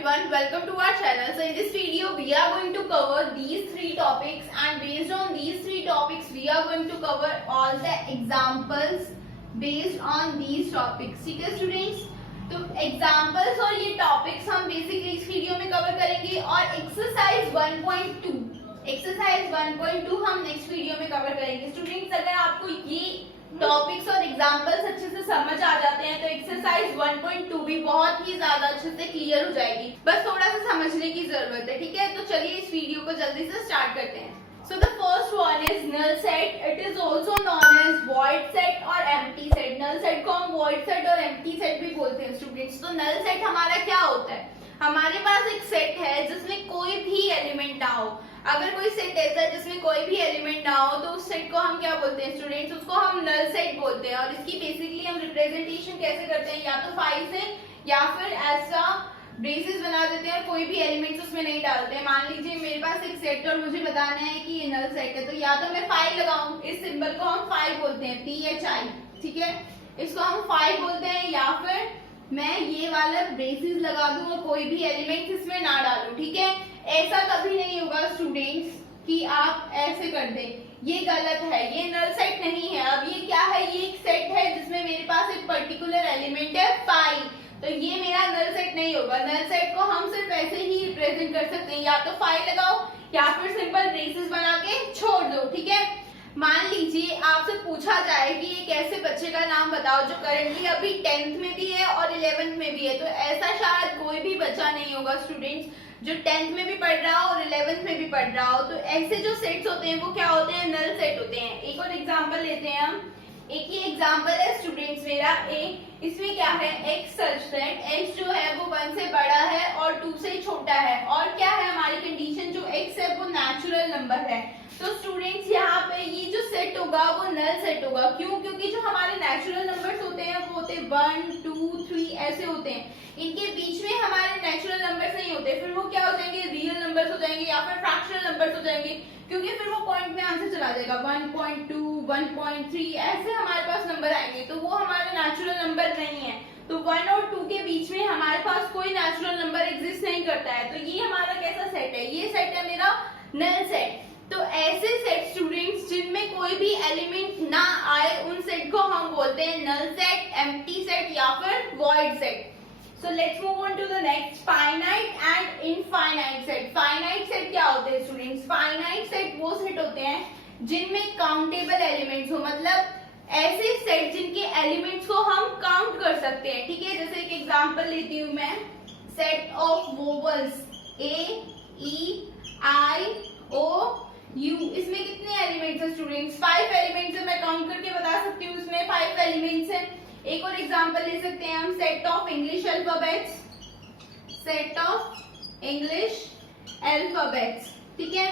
everyone, welcome to our channel. So in this video we are going to cover these three topics, and based on these three topics we are going to cover all the examples based on these topics. ठीक है students, तो examples और ये topics हम basically इस video में cover करेंगे और एक्सरसाइज 1.2 हम नेक्स्ट वीडियो में कवर करेंगे. स्टूडेंट्स, अगर आपको ये टॉपिक्स और एग्जाम्पल्स अच्छे से समझ आ जाते हैं तो एक्सरसाइज 1.2 भी बहुत ही ज्यादा अच्छे से क्लियर हो जाएगी. बस थोड़ा सा समझने की जरूरत है. ठीक है, तो चलिए इस वीडियो को जल्दी से स्टार्ट करते हैं. So the first one is null set. It is also known as void set और empty set. null set को हम void set और empty set भी बोलते हैं स्टूडेंट्स. तो null set हमारा क्या होता है? हमारे पास एक सेट है जिसमें कोई भी एलिमेंट ना हो. अगर कोई सेट ऐसा है जिसमें कोई भी एलिमेंट ना हो तो उस सेट को हम क्या बोलते हैं स्टूडेंट्स? उसको हम नल सेट बोलते हैं. और इसकी बेसिकली हम रिप्रेजेंटेशन कैसे करते हैं? या तो 5 से या फिर ऐसा ब्रेसेस बना देते हैं और कोई भी एलिमेंट्स उसमें नहीं डालते हैं. मान लीजिए मेरे पास एक सेट है और मुझे बताना है कि ये नल सेट है, तो या तो मैं 5 लगाऊं, इस सिंबल को हम 5 बोलते हैं, PHI. ठीक है, इसको हम 5 बोलते हैं, या फिर मैं ये वाला ब्रेसेस लगा दूं और कोई भी एलिमेंट इसमें ना डालूं. ठीक है, ऐसा कभी नहीं होगा स्टूडेंट्स कि आप ऐसे कर दें, ये गलत है, ये नल सेट नहीं है. अब ये क्या है? ये एक सेट है जिसमें मेरे पास एक पर्टिकुलर एलिमेंट है 5, तो ये मेरा नल सेट नहीं होगा. नल सेट को हम सिर्फ ऐसे ही रिप्रेजेंट कर सकते हैं, या तो 5 लगाओ या फिर सिंपल ब्रेसेस बना के छोड़ दो. ठीक है, मान लीजिए आपसे पूछा जाए कि एक ऐसे बच्चे का नाम बताओ जो करेंटली अभी 10th में भी है और 11th में भी है, तो ऐसा शायद कोई भी बच्चा नहीं होगा स्टूडेंट्स जो 10th में भी पढ़ रहा हो और 11th में भी पढ़ रहा हो. तो ऐसे जो सेट्स होते हैं वो क्या होते हैं? नल सेट होते हैं. एक और एग्जांपल लेते हैं हम. एक ही एग्जांपल है स्टूडेंट्स मेरा ए. इसमें क्या है? x सच दैट x जो है वो 1 से बड़ा है और 2 से छोटा है. और क्या है हमारी कंडीशन? जो x है वो नेचुरल नंबर है. तो स्टूडेंट्स यहाँ पे ये जो सेट होगा वो नल सेट होगा. क्यों? क्योंकि जो हमारे नेचुरल नंबर्स होते हैं वो होते हैं 1 2 3 ऐसे होते हैं. इनके बीच में हमारे नेचुरल नंबर्स नहीं होते, फिर वो क्या हो जाएंगे? रियल नंबर्स हो जाएंगे या फिर फ्रैक्शनल नंबर्स हो जाएंगे, क्योंकि फिर वो पॉइंट में आंसर चला जाएगा. 1.2 1.3 ऐसे हमारे पास नंबर आएंगे, तो वो हमारे नेचुरल नंबर नहीं है. तो 1 और 2 के बीच में हमारे पास कोई नेचुरल नंबर एग्जिस्ट नहीं करता है. तो ये हमारा कैसा सेट है? ये सेट है मेरा नल सेट. तो ऐसे सेट स्टूडेंट्स जिनमें कोई भी एलिमेंट ना आए उन सेट को हम बोलते हैं नल सेट, एम्प्टी सेट या फिर void set. So let's move on to the next, finite and infinite set. Finite set क्या होते हैं स्टूडेंट्स? Finite set वो सेट होते हैं जिनमें काउंटेबल एलिमेंट्स हो, मतलब ऐसे सेट जिनके एलिमेंट्स को हम काउंट कर सकते हैं. ठीक है, जैसे एक एग्जांपल लेती हूँ मैं. Set of vowels A E I O U, इसमें कितने एलिमेंट्स हैं स्टूडेंट्स? 5 एलिमेंट्स है. मैं काउंट करके बता सकती हूँ इसमें 5 एलिमेंट्स हैं. एक और एग्जांपल ले सकते हैं हम. Set of English alphabets, set of English alphabets. ठीक है,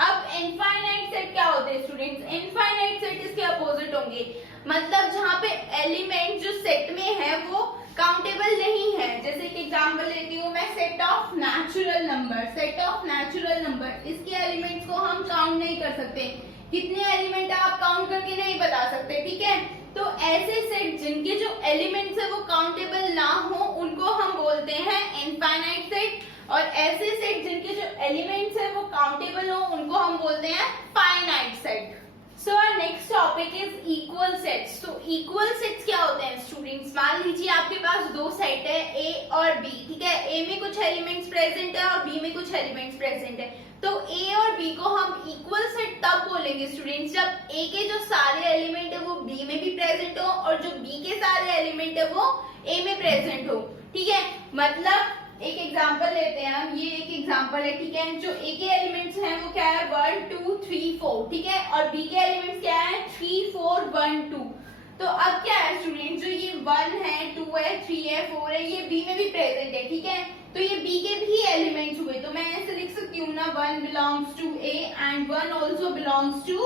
अब इनफाइनाइट सेट क्या होते हैं स्टूडेंट्स? इनफाइनाइट सेट इसके अपोजिट होंगे, मतलब जहां पे एलिमेंट जो सेट में है वो काउंटेबल नहीं है. जैसे एक एग्जांपल लेती हूँ मैं. Set of natural number, set of natural number, इसके एलिमेंट्स को हम काउंट नहीं कर सकते. कितने एलिमेंट आप काउंट करके नहीं बता सकते. ठीक है, तो ऐसे सेट जिनके जो एलिमेंट्स है वो काउंटेबल ना हो उनको हम बोलते हैं इनफाइनाइट सेट, और ऐसे सेट जिनके जो एलिमेंट्स है वो काउंटेबल हो उनको हम बोलते हैं finite set. So our next topic is equal sets. तो इक्वल सेट्स क्या होते हैं स्टूडेंट्स? मान लीजिए आपके पास दो सेट है A और B. ठीक है, A में कुछ एलिमेंट्स प्रेजेंट है और B में कुछ एलिमेंट्स प्रेजेंट है. तो A और B को हम इक्वल सेट तब बोलेंगे स्टूडेंट्स जब A के जो सारे एलिमेंट है वो B में भी प्रेजेंट हो और जो B के सारे एलिमेंट है वो A में प्रेजेंट हो. ठीक है, मतलब एक एग्जांपल लेते हैं हम. ये एक एग्जांपल है. ठीक है, जो A के एलिमेंट्स हैं वो क्या है? 1 2 3 4. ठीक है, और B के एलिमेंट्स क्या है? 3 4 1 2. तो अब क्या है स्टूडेंट? जो ये 1 है 2 है 3 है 4 है, ये B में भी प्रेजेंट है. ठीक है, तो ये B के भी एलिमेंट्स हुए, तो मैं ऐसे लिख सकती हूँ ना, 1 belongs to A and 1 also belongs to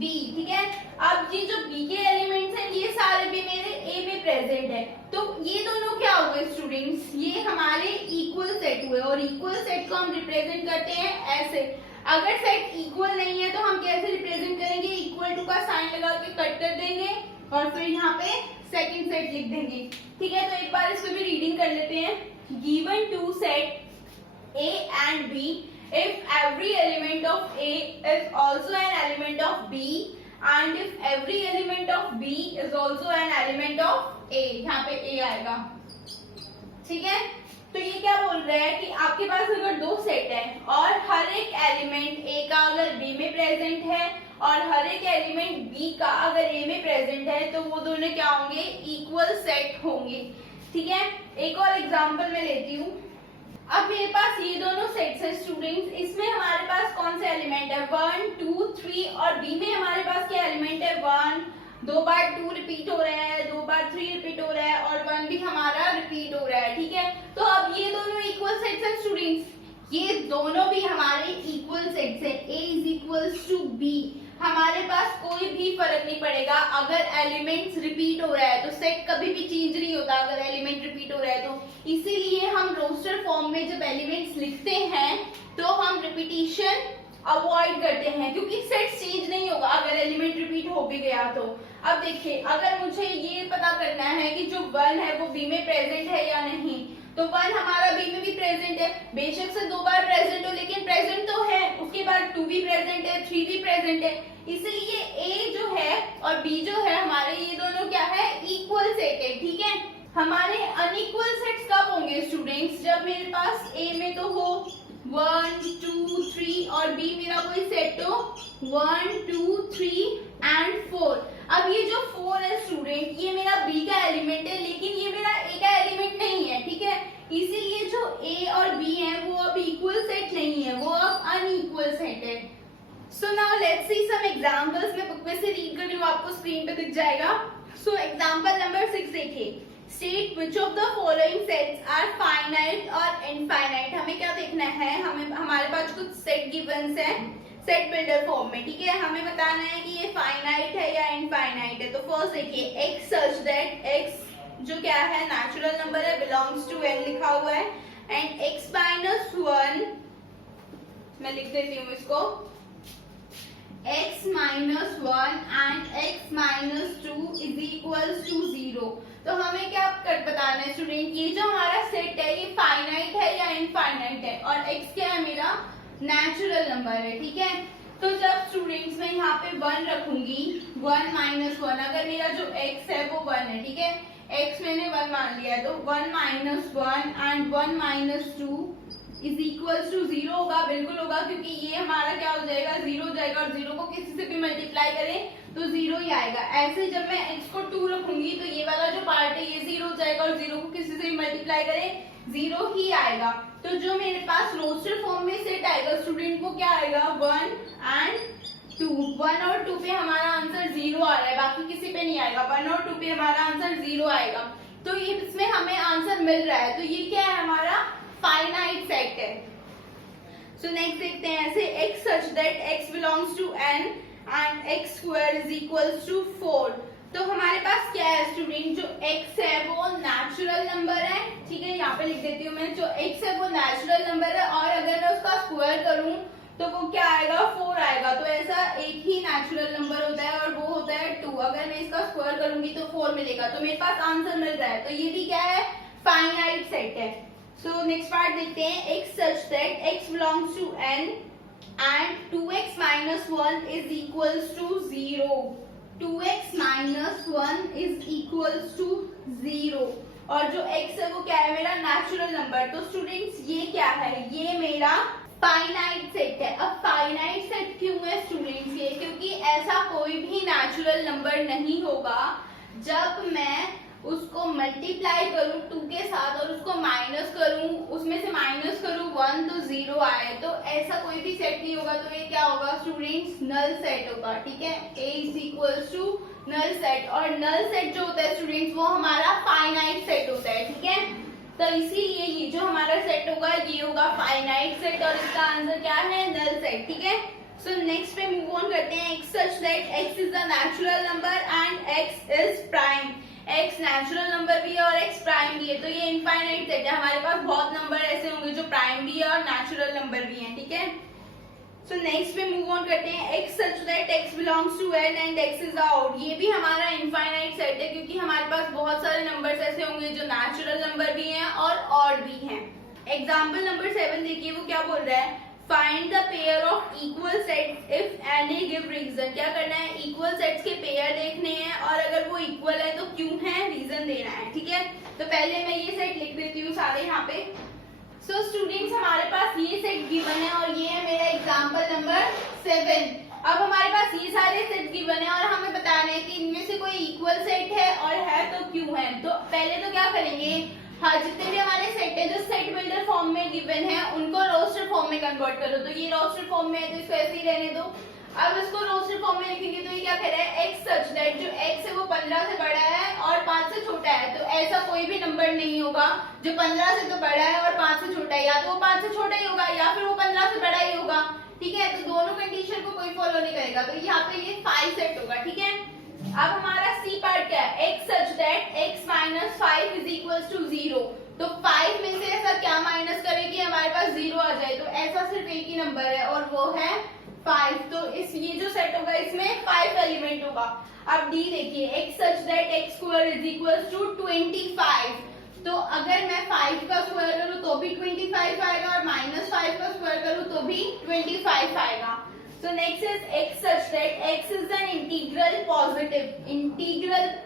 B. ठीक है, अब ये जो B के एलिमेंट्स हैं ये सारे भी मेरे A में प्रेजेंट है. तो ये दोनों क्या हुए स्टूडेंट्स? ये हमारे इक्वल सेट हुए, और इक्वल सेट को हम रिप्रेजेंट करते हैं ऐसे. अगर सेट इक्वल नहीं है तो हम कैसे रिप्रेजेंट करेंगे? इक्वल टू का साइन लगा के कट कर देंगे और फिर यहाँ पे सेकंड सेट लिख देंगे. ठीक है, तो एक बार इसको भी रीडिंग कर लेते हैं. given two set A and B if every element of A is also an element of B and if every element of B is also an element of A, यहाँ पे A आएगा, ठीक है। तो ये क्या बोल रहा है कि आपके पास अगर दो सेट है और हर एक एलिमेंट A का अगर B में प्रेजेंट है और हर एक एलिमेंट B का अगर A में प्रेजेंट है तो वो दोनों क्या होंगे, इक्वल सेट होंगे, ठीक है। एक और एग्जांपल मैं लेती हूँ। अब मेरे पास ये दोनों सेट्स है स्टूडेंट्स, इसमें हमारे पास कौन से एलिमेंट है 1 2 3 और B में हमारे पास क्या एलिमेंट है 1, दो बार 2 रिपीट हो रहा है, दो बार 3 रिपीट हो रहा है और 1 भी हमारा रिपीट हो रहा है, ठीक है। तो अब ये दोनों इक्वल सेट्स हैं स्टूडेंट्स, ये दोनों भी हमारे इक्वल सेट्स हैं। A is equals to B, हमारे पास कोई भी फर्क नहीं पड़ेगा अगर एलिमेंट्स रिपीट हो रहा है, तो सेट कभी भी चेंज नहीं होता अगर एलिमेंट रिपीट हो रहा है तो। इसीलिए हम रोस्टर फॉर्म में जब एलिमेंट्स लिखते हैं तो हम रिपीटिशन अवॉइड करते हैं, क्योंकि सेट चेंज नहीं होगा अगर एलिमेंट रिपीट हो भी गया तो। अब देखिए, अगर मुझे ये पता करना है कि जो 1 है वो B में प्रेजेंट है या नहीं, तो 1 हमारा B में भी प्रेजेंट है, बेशक से दो बार प्रेजेंट हो लेकिन प्रेजेंट तो है। उसके बाद 2 भी प्रेजेंट है, 3 भी प्रेजेंट है, इसलिए A जो है और B जो है हमारे ये दोनों क्या है, इक्वल सेट है, ठीक है। हमारे अनइक्वल सेट्स कब होंगे स्टूडेंट्स, जब मेरे पास A में तो हो 1 2 3 और B मेरा कोई सेट हो 1 2 3 एंड 4। अब ये जो 4 है स्टूडेंट, ये मेरा B का एलिमेंट है लेकिन ये मेरा A का एलिमेंट नहीं है, ठीक है। इसीलिए जो A और B है वो अब इक्वल सेट नहीं है, वो अब अनइक्वल सेट है। So now let's see some examples. मैं बुक में से रीड कर रही हूँ, आपको स्क्रीन पे दिख जाएगा। सो एग्जांपल नंबर 6 देखिए, state which of the following sets are finite और इनफाइनाइट। हमें क्या देखना है, हमें हमारे पास कुछ सेट गिवंस है सेट बिल्डर फॉर्म में, ठीक है। हमें बताना है कि ये फाइनाइट है या इनफाइनाइट है। तो फर्स्ट देखिए, x सच दैट x जो क्या है नेचुरल नंबर है, बिलोंग्स टू n लिखा हुआ है, एंड x माइनस 1, मैं लिख देती हूँ इसको, x minus 1 and x minus 2 is equals to 0। तो हमें क्या बताना है स्टूडेंट, ये जो हमारा सेट है ये फाइनाइट है या इनफाइनाइट है, और x क्या है मेरा नेचुरल नंबर है, ठीक है। तो जब स्टूडेंट्स मैं यहाँ पे 1 रखूंगी, 1 माइनस 1, अगर मेरा जो x है वो 1 है, ठीक है, x मैंने 1 मान लिया है, तो 1 minus 1 and 1 minus 2 is equals to 0 होगा, बिल्कुल होगा, क्योंकि ये हमारा क्या हो जाएगा 0 हो जाएगा, और 0 को किसी से भी मल्टीप्लाई करें तो 0 ही आएगा। ऐसे जब मैं x को 2 रखूंगी तो ये वाला जो पार्ट है ये 0 हो जाएगा, और 0 को किसी से भी मल्टीप्लाई करें 0 ही आएगा। तो जो मेरे पास रोस्टर फॉर्म में सेट आएगा स्टूडेंट वो क्या आएगा 1 एंड 2। 1 और 2 पे हमारा आंसर 0 आ रहा है, बाकी किसी पे नहीं आएगा। 1 और 2 पे हमारा आंसर 0 आएगा, तो ये इसमें हमें आंसर मिल रहा है, तो ये क्या है हमारा फाइनाइट सेट है। सो नेक्स्ट देखते हैं, ऐसे x such that x belongs to n and x square is equals to 4। तो हमारे पास क्या है स्टूडेंट, जो x है वो नेचुरल नंबर है, ठीक है, यहाँ पे लिख देती हूँ मैं, जो x है वो नेचुरल नंबर है, और अगर मैं उसका स्क्वायर करूँ तो वो क्या आएगा 4 आएगा। तो ऐसा एक ही नेचुरल नंबर होता है और वो होता है 2, अगर मैं इसका स्क्वायर करूंगी तो 4 मिलेगा, तो मेरे पास आंसर मिल रहा है। तो ये भी क्या है फाइनाइट सेट है। सो नेक्स्ट पार्ट देखते हैं, x such that x belongs to n and 2x minus 1 is equals to 0। 2x minus 1 is equals to 0, और जो x है वो क्या है मेरा नेचुरल नंबर। तो स्टूडेंट्स ये क्या है, ये मेरा फाइनाइट सेट है। अब फाइनाइट सेट क्यों है स्टूडेंट्स ये, क्योंकि ऐसा कोई भी नेचुरल नंबर नहीं होगा जब मैं उसको मल्टीप्लाई करूं 2 के साथ और उसको माइनस करूं, उसमें से माइनस करूं 1 तो 0 आए, तो ऐसा कोई भी सेट नहीं होगा। तो ये क्या होगा स्टूडेंट्स, नल सेट होगा, ठीक है। A is equals to null set, और नल सेट जो होता है स्टूडेंट्स वो हमारा फाइनाइट सेट होता है, ठीक है। तो इसीलिए ये जो हमारा सेट होगा ये होगा फाइनाइट सेट, और इसका आंसर क्या है नल सेट, ठीक है। सो नेक्स्ट पे मूव ऑन करते हैं, x such that x is the natural number and x is prime. x natural number भी है और x प्राइम भी है, तो ये इनफाइनाइट सेट है। हमारे पास बहुत नंबर ऐसे होंगे जो प्राइम भी है और नेचुरल नंबर भी है, ठीक है। सो नेक्स्ट पे मूव ऑन करते हैं, x such that x belongs to n and x is out. ये भी हमारा इनफाइनाइट सेट है क्योंकि हमारे पास बहुत सारे नंबर्स ऐसे होंगे जो नेचुरल नंबर भी हैं और ऑड भी हैं। एग्जांपल नंबर 7 देखिए, वो क्या बोल रहा है, find the pair of equal sets if any give reason. क्या करना है, इक्वल सेट्स के पेयर देखने हैं और अगर वो इक्वल है तो क्यों है, रीजन देना है। ठीक है, तो पहले मैं ये सेट लिख देती हूँ सारे यहाँ पे। सो स्टूडेंट्स हमारे पास ये सेट गिवन है और ये है मेरा एग्जांपल नंबर 7। अब हमारे पास ये सारे सेट गिवन है और हमें बताना है कि इनमें से कोई इक्वल सेट है और है तो क्यों है। तो पहले तो क्या करेंगे, हाँ जितने भी हमारे सेट है जो सेट बिल्डर फॉर्म में गिवन है उनको रोस्टर फॉर्म में कन्वर्ट करो। तो ये रोस्टर फॉर्म में है तो इसको ऐसे ही रहने दो। अब इसको रोस्टर फॉर्म में लिखेंगे तो ये क्या कह रहा है, x सच दैट जो x है वो 15 से बड़ा है और 5 से छोटा है। तो ऐसा कोई भी नंबर नहीं होगा जो 15 से तो बड़ा है और 5 से छोटा है, या तो वो 5 से छोटा ही होगा या फिर वो 15 से बड़ा ही होगा। ठीक है, तो दोनों कंडीशन को कोई फॉलो नहीं करेगा, तो यहाँ पे ये 5 सेट होगा। ठीक है, अब हमारा सी पार्ट क्या है, x such that x minus 5 is equal to 0। तो 5 में से ऐसा क्या माइनस करे कि हमारे पास 0 आ जाए, तो ऐसा सिर्फ एक ही नंबर है और वो है 5। तो इस ये जो सेट होगा इसमें 5 एलिमेंट होगा। अब डी देखिए, x such that x square is equal to 25। तो अगर मैं 5 का स्क्वायर करूं तो भी 25 आएगा और माइनस 5 का स्क्वायर करूं तो भी 25 आएगा। So next is x such that x is an integral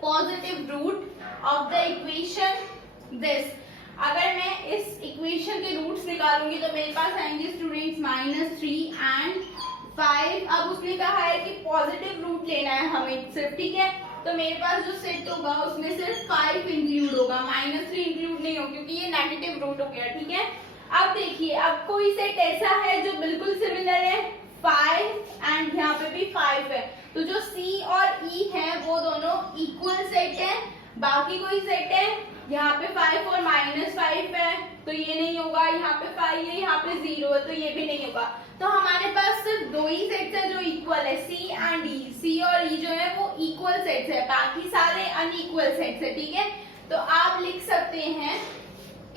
positive root of the equation this। अगर मैं इस इक्वेशन के रूट्स निकालूंगी तो मेरे पास आएंगे स्टूडेंट्स -3 एंड 5। अब उसने कहा है कि पॉजिटिव रूट लेना है हमें सिर्फ। ठीक है, तो मेरे पास जो सेट होगा उसमें सिर्फ 5 इंक्लूड होगा, -3 इंक्लूड नहीं हो क्योंकि ये नेगेटिव रूट हो गया। ठीक है, अब देखिए, अब कोई सेट ऐसा है जो बिल्कुल सिमिलर है 5 एंड यहाँ पे भी 5 है, तो जो C और E है वो दोनों इक्वल सेट है। बाकी कोई सेट है यहाँ पे 5 और -5 है तो ये नहीं होगा, यहाँ पे 5 है यहाँ पे 0 है तो ये भी नहीं होगा। तो हमारे पास सिर्फ 2 ही सेट्स है जो इक्वल है, C एंड E। C और E जो है वो इक्वल सेट्स है, बाकी सारे अनइक्वल सेट्स है। ठीक है, तो आप लिख सकते हैं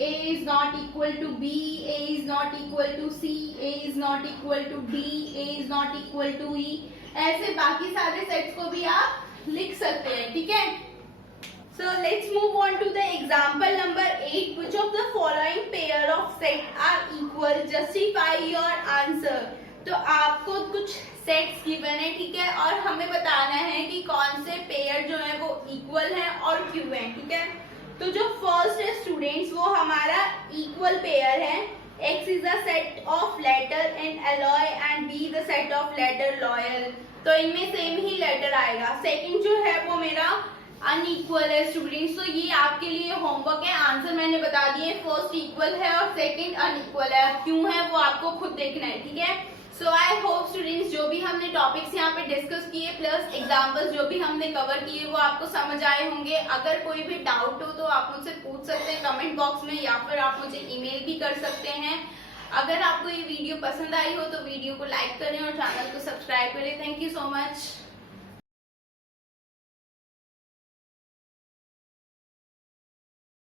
A is not equal to B, A is not equal to C, A is not equal to D, A is not equal to E। ऐसे बाकी सारे सेट्स को भी आप लिख सकते हैं। ठीक है, so let's move on to the example number 8। Which of the following pair of set are equal? Justify your answer। तो आपको कुछ सेट्स गिवन है, ठीक है, और हमें बताना है कि कौन से पेयर जो है वो इक्वल है और क्यों है। ठीक है, तो जो फर्स्ट है स्टूडेंट्स वो हमारा इक्वल पेयर है। x is the set of letter in alloy and b the set of letter loyal. तो इनमें सेम ही लेटर आएगा। सेकंड जो है वो मेरा अनइक्वल है स्टूडेंट्स, तो ये आपके लिए होमवर्क है, आंसर मैंने बता दिए। फर्स्ट इक्वल है और सेकंड अनइक्वल है, क्यों है वो आपको खुद देखना है। ठीक है, सो आई होप स्टूडेंट्स जो भी हमने टॉपिक्स यहाँ पे डिस्कस किए प्लस एग्जांपल्स जो भी हमने कवर किए वो आपको समझ आए होंगे। अगर कोई भी डाउट हो तो आप मुझसे पूछ सकते हैं कमेंट बॉक्स में या फिर आप मुझे ईमेल भी कर सकते हैं। अगर आपको ये वीडियो पसंद आई हो तो वीडियो को लाइक करें और चैनल को सब्सक्राइब करें। Thank you so much.